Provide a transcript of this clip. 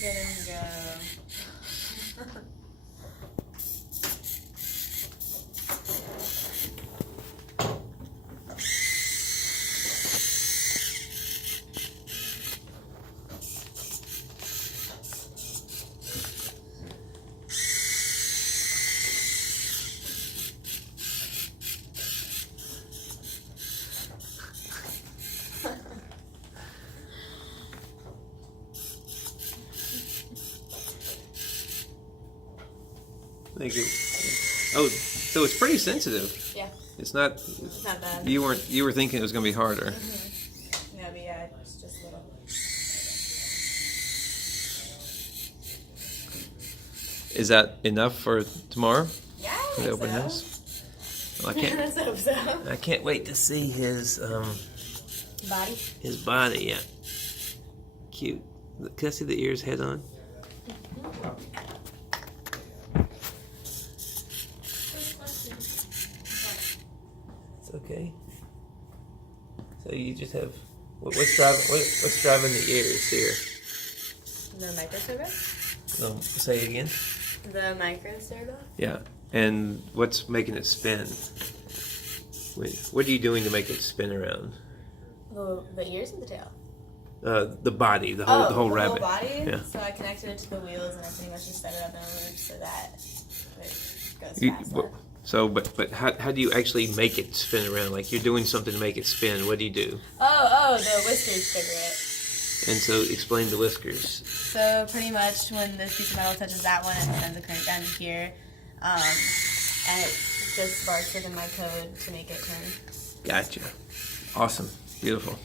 Get him go. Thank you. Oh, so it's pretty sensitive. Yeah. It's not. It's not bad. You were thinking it was going to be harder. Mm-hmm. No, but yeah, it's just a little. Is that enough for tomorrow? Yeah, I For the think open so. house? Well, I can't. Let's hope so. I can't wait to see his Body. his body. Yeah. Cute. Can I see the ears head on? It's okay. So you just have what's driving the ears here? The micro servo? No, say it again. The micro servo? Yeah. And what's making it spin? Wait, what are you doing to make it spin around? The ears or the tail? The body, the whole rabbit. The whole body? Yeah. So I connected it to the wheels and I pretty much just set it up in a loop so that it goes You, fast. but how do you actually make it spin around? Like you're doing something to make it spin. What do you do? Oh, the whiskers trigger it. And so explain the whiskers. So pretty much when this piece of metal touches that one, it sends the current down to here. And it just sparks it in my code to make it turn. Gotcha. Awesome. Beautiful.